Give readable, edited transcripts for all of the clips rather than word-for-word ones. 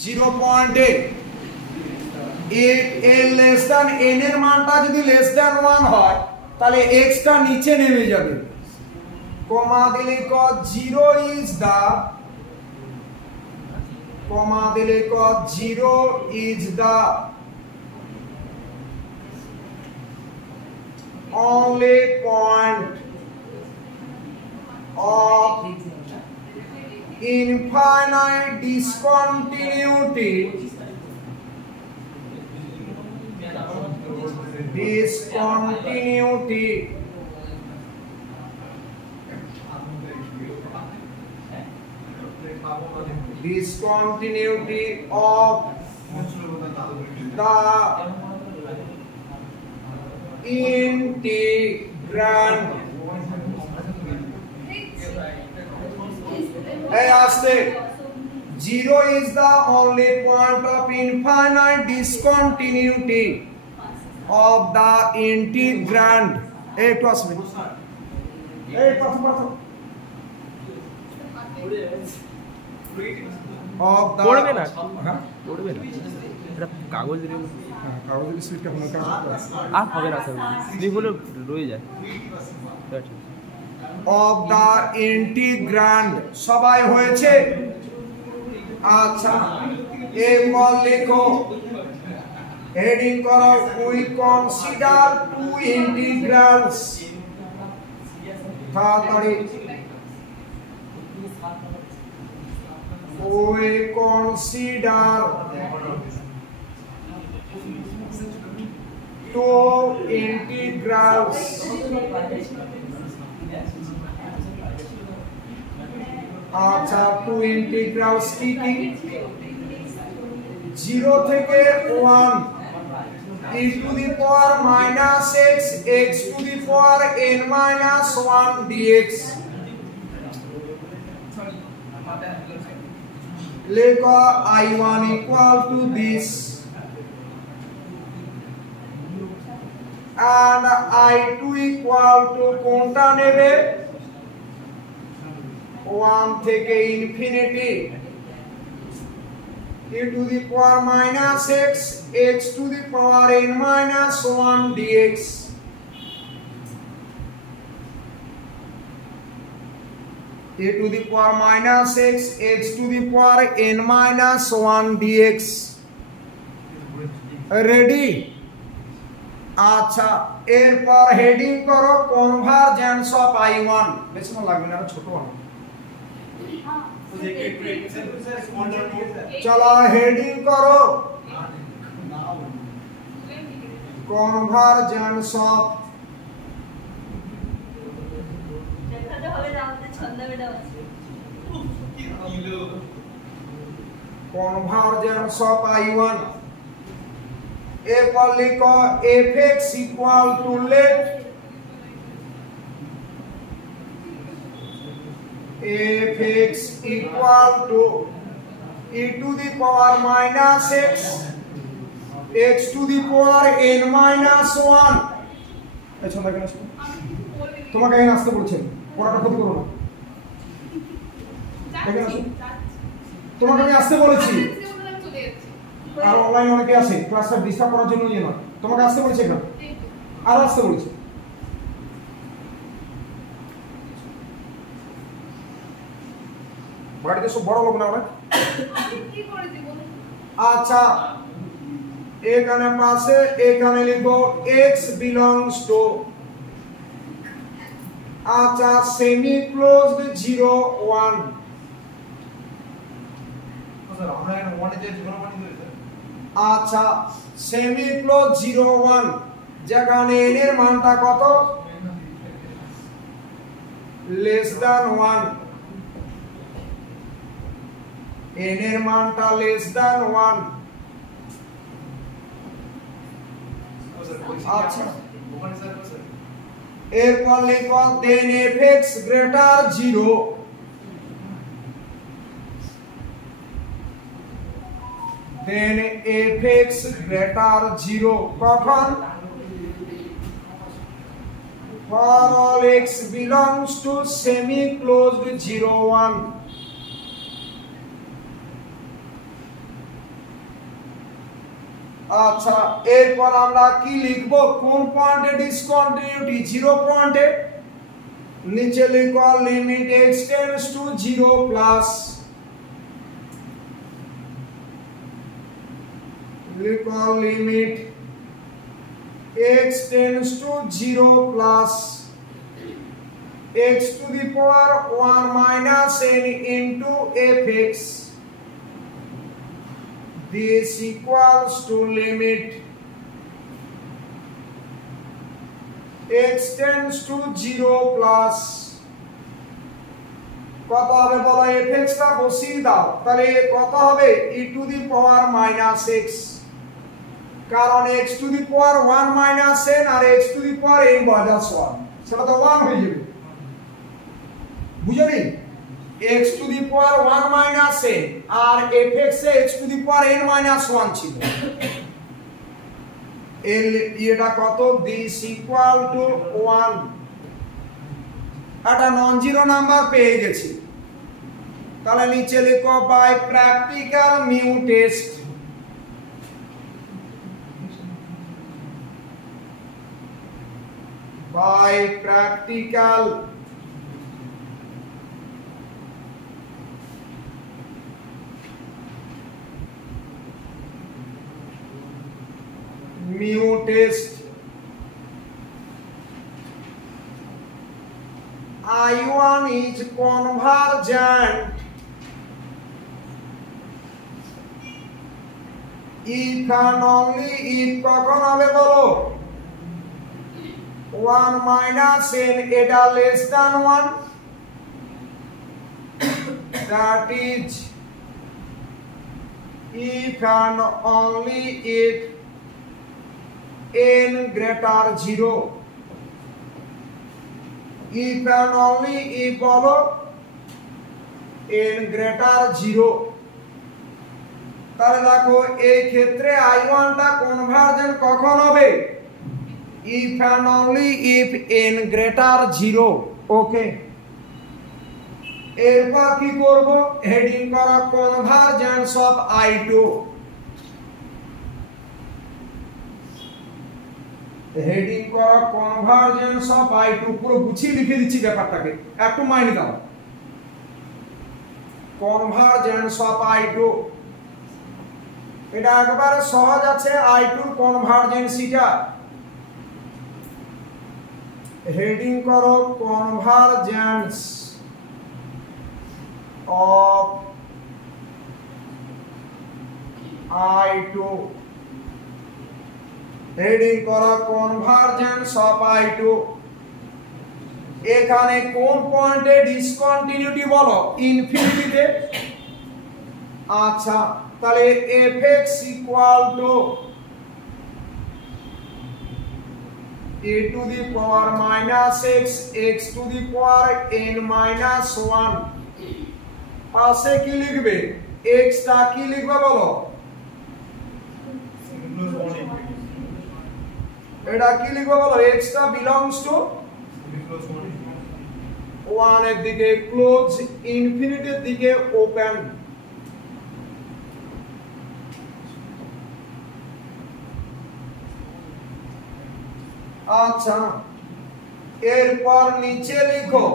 0.8 a less than n এর মানটা যদি less than 1 হয় তাহলে x টা নিচে নেমে যাবে কমা দিলে ক 0 is the কমা দিলে ক 0 is the only point of infinite discontinuity of the integrand. Hey, aste 0 is the only point of infinite discontinuity of the integrand. Hey, plus me. Hey, plus. Of the পড়বে না এটা কাগজ রে কাগজের স্পিডটা কোনো কাজ আর হবে না স্যার স্লিপ হলে রয়ে যায় of the integrand সবাই হয়েছে আচ্ছা এরপর লেখো হেডিং করো we consider two integrals তাড়াতাড়ি we consider two integrals আচ্ছা টু ইন্টিগ্রালস কি 0 থেকে 1 e to the power minus x to the power n minus 1 dx লেখো I1 equal to this and I2 equal to কোনটা নেবে 1 থেকে infinity e to the power minus x to the power n minus 1 dx e to the power minus x to the power n minus 1 dx ready আচ্ছা এরপর হেডিং করো convergence of I1 বেশি না লাগবে না ছোট বানাও चलो हेडिंग करो convergence of convergence of I1 ए पर लिखो fx equal to let fx equal to e to the power minus x to the power n minus 1 আচ্ছা দেখেন তোমাকে এখানে আসতে বলছে পড়াটা ক্ষতি করো না এখানে আসো তোমাকে আমি আসতে বলেছি আর অনলাইনে অনেকে আসে ক্লাসটা ডিস্টার্ব করার জন্য নিয়ে না তোমাকে আসতে বলেছে এখানে আর আসতে বলেছে বাড়িতে সব বড় লোক না আমরা কি করে দেব আচ্ছা এখানে পাশে এখানে লিখো x belongs to আচ্ছা সেমি ক্লোজড 0 1 স্যার আমরা এখানে 1 এর জায়গায় 0 বানিয়ে দিয়েছি আচ্ছা সেমি ক্লোজ 0 1 যেখানে n এর মানটা কত লেস দ্যান 1 n এর মানটা লেস দ্যান 1 আচ্ছা এরপর লিখো দেন fx গ্রেটার 0 দেন fx গ্রেটার 0 কখন for all x belongs to semi closed 0 1 আচ্ছা এরপর আমরা কি লিখব কোন পয়েন্টে ডিসকন্টিনিউটি 0 পয়েন্টে নিচে লিখো limit x tends to 0 plus লিখো limit x tends to 0 plus x to the power 1 minus n into fx. This equals to limit x tends to 0 plus কত হবে বলো fx টা বসিয়ে দাও তাহলে কত হবে e to the power minus x কারণ x to the power 1 minus n R x to the power n minus 1 সেটা তো 1 হয়ে যাবে বুঝলি x to the power 1 minus n R fx A x to the power n minus 1 ছিল এটা কত this equal to 1 এটা নন জিরো নাম্বার পেয়ে গেছি তাহলে নিচে লিখো by practical mu test by practical mu test I1 is convergent if and only if কখন হবে বলো 1 minus n এটা less than 1 that is if and only if n greater 0 if and only if বলো n greater 0 তাহলে দেখো এই ক্ষেত্রে I1 টা কনভার্জেন্ট কখন হবে if and only if n greater 0 ওকে এরপর কি করব হেডিং করা কনভার্জেন্স অফ I2 হেডিং করা কনভার্জেন্স অফ I2 পুরো গুছিয়ে লিখে দিচ্ছি ব্যাপারটাকে একটু মাইনে দাও কনভার্জেন্স অফ I2 এটা একবারে সহজ আছে I2 এর কনভার্জেন্সিটা হেডিং করো কনভার্জেন্স অফ I2 হেডিং করা কনভার্জেন্স অফ I2 এখানে কোন পয়েন্টে ডিসকন্টিনিউটি বলো ইনফিনিটিতে আচ্ছা তাহলে fx equal to a to the power minus x x to the power n minus 1 পাশে কি লিখবে x টা কি লিখবে বলো এটা কি লিখবো বলো x টা belongs to 1 এর দিকে ক্লোজ ইনফিনিটির দিকে ওপেন আচ্ছা এরপর নিচে লিখো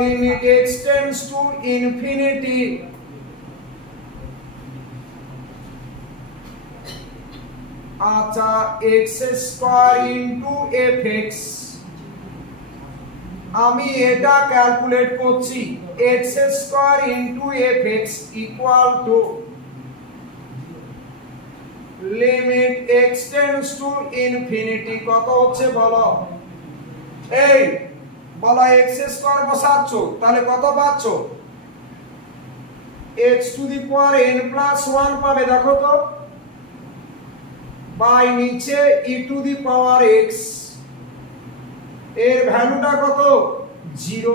limit x tends to infinity আচ্ছা x স্কয়ার ইনটু fx আমি এটা ক্যালকুলেট করছি x square into fx equal to limit x tends to infinity কত হচ্ছে বলো এই বলো x স্কয়ার বসাচ্ছো তাহলে কত পাচ্ছো x to the power n plus 1 পাবে দেখো তো বাই নিচে e টু দি পাওয়ার x এর ভ্যালুটা কত 0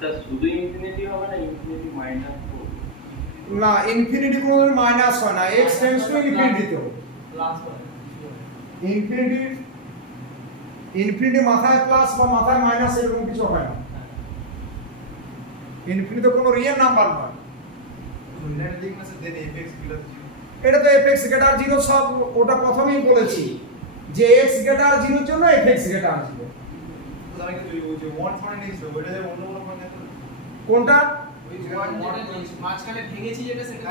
তা শুধু ইনফিনিটি হবে না ইনফিনিটি মাইনাস 4 না ইনফিনিটি কোনো মাইনাস হয় না x টেন্ডস টু ইনফিনিটি তো প্লাস হয় ইনফিনিটি মাথায় প্লাস বা মাথায় মাইনাস এরকম কিছু হয় না ইনফিনিটি তো কোনো রিয়েল নাম্বার নয় এটা তো fx গ্রেটার 0 সব ওটা প্রথমেই বলেছি যে x গ্রেটার 0 এর জন্য fx গ্রেটার 0 কোনটা মাঝখানে ভেঙেছি যেটা সেটা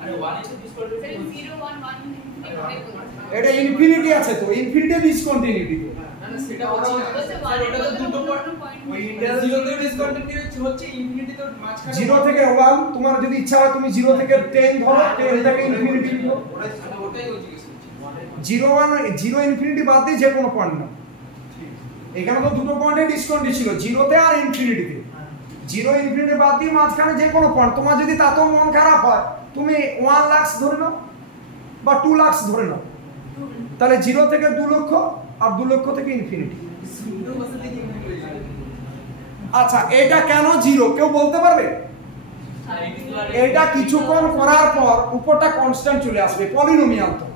আরে 1 is equal to 0 1 1 এটা ইনফিনিটি আছে তো ইনফিনিটি ডিসকন্টিনিউটি তো না না সেটা হচ্ছে না ওটা তো দুটো পয়েন্ট ওই ইন্টার 0 তে ডিসকন্টিনিউটি হচ্ছে ইনফিনিটি তো মাঝখানে 0 থেকে 1 তোমার যদি ইচ্ছা হয় তুমি 0 থেকে 10 ধরো 10 থেকে ইনফিনিটি ধরো ওটাই ও জিজ্ঞেস করছি 0 1 0 ইনফিনিটি বাদ দিয়ে যে কোনো পয়েন্ট না এখানে তো দুটো পয়েন্টে ডিসকন্টি ছিল 0 তে আর ইনফিনিটিতে 0 ইনফিনিটি বাদ দিয়ে মাঝখানে যে কোনো পয়েন্ট তোমার যদি তাতেও মন খারাপ হয় তুমি 1 লাখ ধরে নাও বা 2 লাখ ধরে নাও তাহলে 0 থেকে 2 লক্ষ আর 2 লক্ষ থেকে ইনফিনিটি আচ্ছা এটা কেন 0 কেউ বলতে পারবে এটা কিছুক্ষণ করার পর উপরটা কনস্ট্যান্ট চলে আসবে পলিনোমিয়াল তো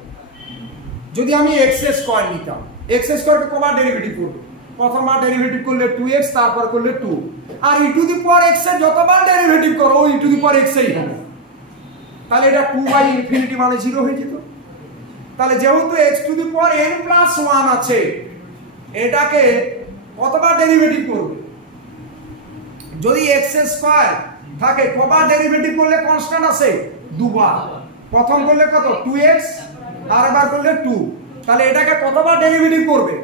যদি আমি x স্কয়ার নিতাম x স্কয়ারকে কবার ডেরিভেটিভ করব প্রথমবার ডেরিভেটিভ করলে 2x তারপর করলে 2 আর e টু দি পাওয়ার x এর যতবার ডেরিভেটিভ করো e টু দি পাওয়ার x এই হবে তাহলে এটা 2 বাই ইনফিনিটি মানে 0 হয়ে যেত তাহলে যেহেতু x to the power n plus 1 আছে এটাকে কতবার ডেরিভেটিভ করবে যদি x স্কয়ার থাকে কবার ডেরিভেটিভ করলে কনস্ট্যান্ট আছে দুবার প্রথম করলে কত 2x আর আবার করলে 2 তাহলে এটাকে কতবার ডেরিভেটিভ করবে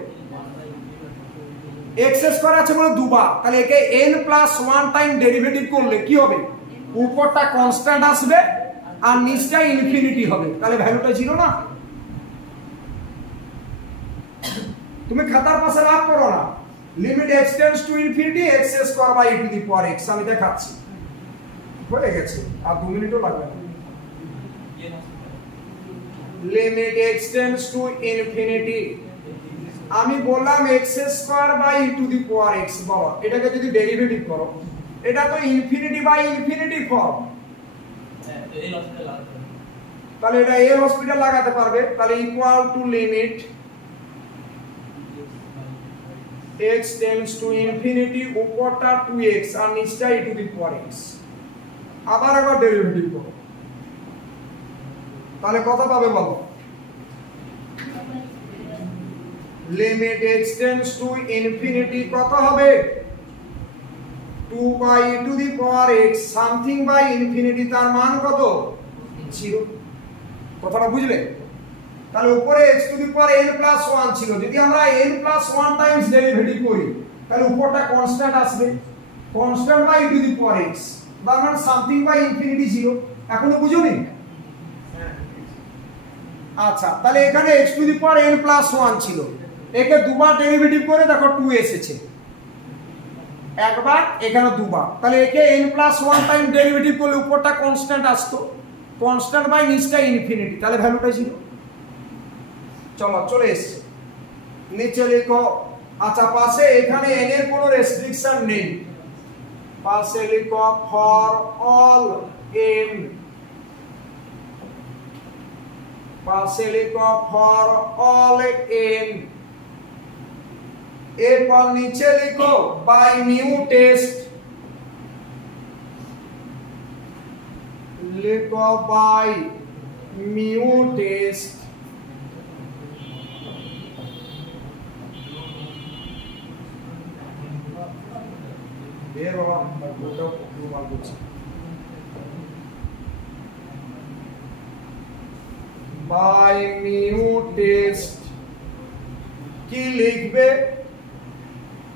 x স্কয়ার আছে বলে দুবার তাহলে একে n প্লাস 1 টাইম ডেরিভেটিভ করলে কি হবে উপরটা কনস্ট্যান্ট আসবে আর নিচটা ইনফিনিটি হবে তাহলে ভ্যালুটা 0 না তুমি খাতার পাশে রাখ করো না limit x tends to infinity x square by e to the power x আমি দেখাচ্ছি হয়ে গেছে আর 2 মিনিটও লাগবে না limit x tends to infinity আমি বললাম x square by e to the power x বাবা এটাকে যদি ডেরিভেটিভ করো এটা তো ইনফিনিটি বাই ইনফিনিটি ফর্ম এই হসপিটাল লাগাতে তাহলে এটা এল হসপিটাল লাগাতে পারবে তাহলে equal to limit x tends to infinity উপরটা 2x আর নিচটা e to the power x আবার একবার ডেরিভেটিভ করো তাহলে কত পাবে বলো limit x tends to infinity কত হবে 2 by e to the power x something by infinity তার মান কত 0 কথাটা বুঝলে তাহলে উপরে x to the power n plus 1 ছিল যদি আমরা n প্লাস 1 টাইমস ডেরিভেটিভ করি তাহলে উপরটা কনস্ট্যান্ট আসবে constant by e to the power x তার মানে সামথিং বাই ইনফিনিটি 0 এখনো বুঝোনি আচ্ছা তাহলে এখানে x to the power n plus 1 ছিল একে দুবার ডেরিভেটিভ করে দেখো 2 এসেছে একবার এখানে দুবার তাহলে একে n প্লাস 1 টাইম ডেরিভেটিভ করলে উপরটা কনস্ট্যান্ট আসতো কনস্ট্যান্ট বাই নিচটা ইনফিনিটি তাহলে ভ্যালুটা 0 চলো চলে এসেছে নিচে লিখো আচ্ছা পাশে এখানে n এর কোনো রেস্ট্রিকশন নেই পাশে লিখো ফর অল n পাশে লিখো ফর অল n এরপর নিচে লিখো বাই নিউ টেস্ট লিখো বাই নিউ টেস্ট বের বাবা ওটা প্রমাণ করছি বাই নিউ টেস্ট কি লিখবে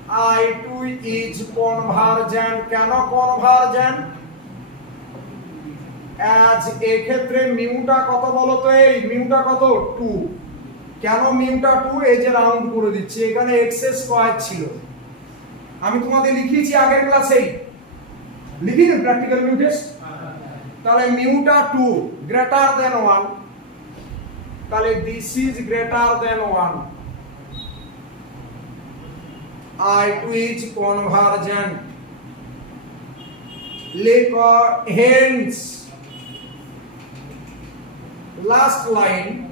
I2 is convergent কেন convergent as এক্ষেত্রে মিউটা কত বলো তো এই মিউটা কত 2 কেন মিউটা 2 এই যে রাউন্ড করে দিচ্ছি এখানে x স্কয়ার ছিল আমি তোমাদের লিখিয়েছি আগের ক্লাসেই লিখিনি প্র্যাকটিক্যাল মিউ টেস্ট তাহলে মিউটা 2 গ্রেটার দেন 1 তাহলে this is greater than 1 I2 is convergent. Hence, last line.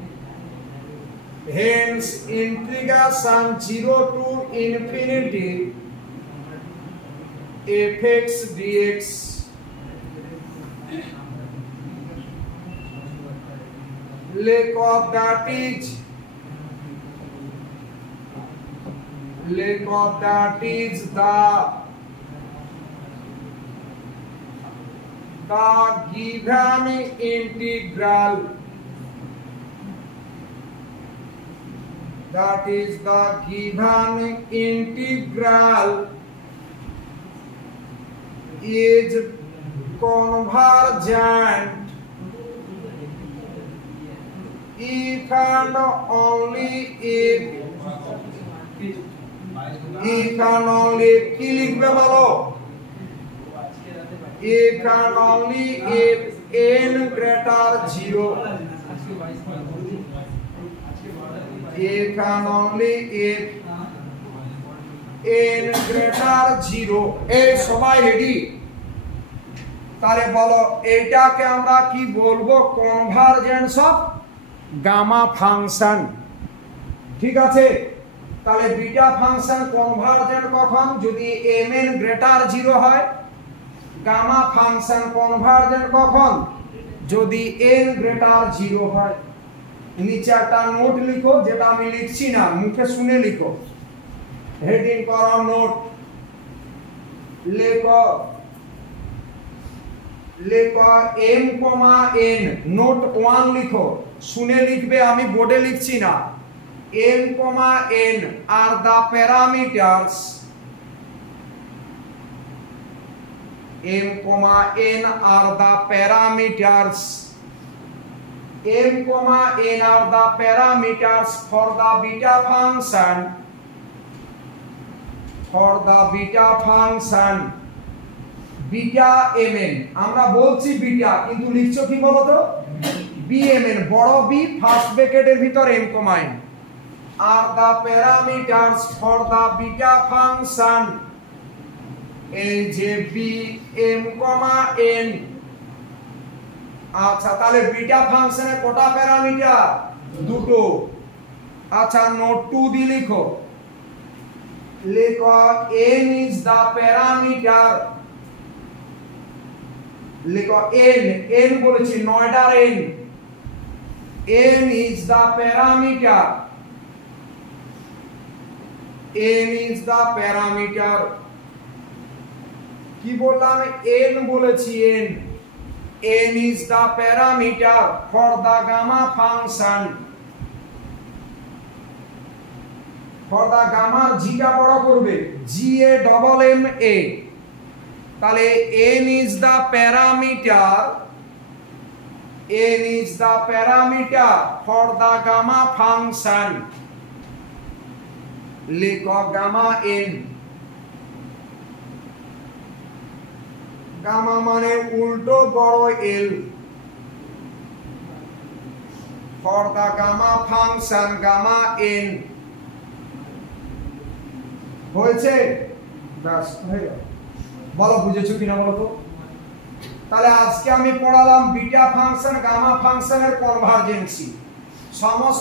Hence, integration 0 to infinity fx dx লেখো that is the given integral. That is the given integral is convergent if and only if কি লিখবে বলো? if and only if n greater 0. if and only if n greater 0. এই সবাই রেডি? তাহলে বলো এটাকে আমরা কি বলবো? Convergence of gamma function. ঠিক আছে, তাহলে বিটা ফাংশন কনভারজেন্ট কখন? যদি mn গ্রেটার 0 হয়। গামা ফাংশন কনভারজেন্ট কখন? যদি n গ্রেটার 0 হয়। নিচে একটা নোট লিখো, যেটা আমি লিখছি না, মুখে শুনে লিখো। হেডিং করো নোট। লেখো m, n। নোট 1 লিখো, শুনে লিখবে, আমি বোর্ডে লিখছি না। m, n are the parameters. m, n are the parameters. m, n are the parameters for the beta function. For the beta function beta mn। আমরা বলছি বিটা, কিন্তু লিখছো কি বলো তো? bmn, বড় বি ফার্স্ট ব্র্যাকেটের ভিতর m, n are the parameters for the beta function। এই যে bm, n। আচ্ছা, তাহলে বিটা ফাংশনে কটা প্যারামিটার? দুটো। আচ্ছা, নোট 2 দিয়ে লিখো। n is the parameter। লিখো n বলেছি, নয়ডার n is the parameter। n is the parameter। কি বললাম? n বলেছি, n is the parameter for the gamma function। for the gamma জিটা বড় করবে, GAMMA। তাহলে n is the parameter, n is the parameter for the gamma function। লিখো gamma n। Gamma মানে উল্টো বড় L। for the gamma function gamma n। হয়েছে? ব্যাস হয়ে গেল। বলো বুঝেছো কিনা বলো তো? তাহলে আজকে আমি পড়ালাম বিটা ফাংশন গামা ফাংশনের কনভারজেন্সি। সমস্ত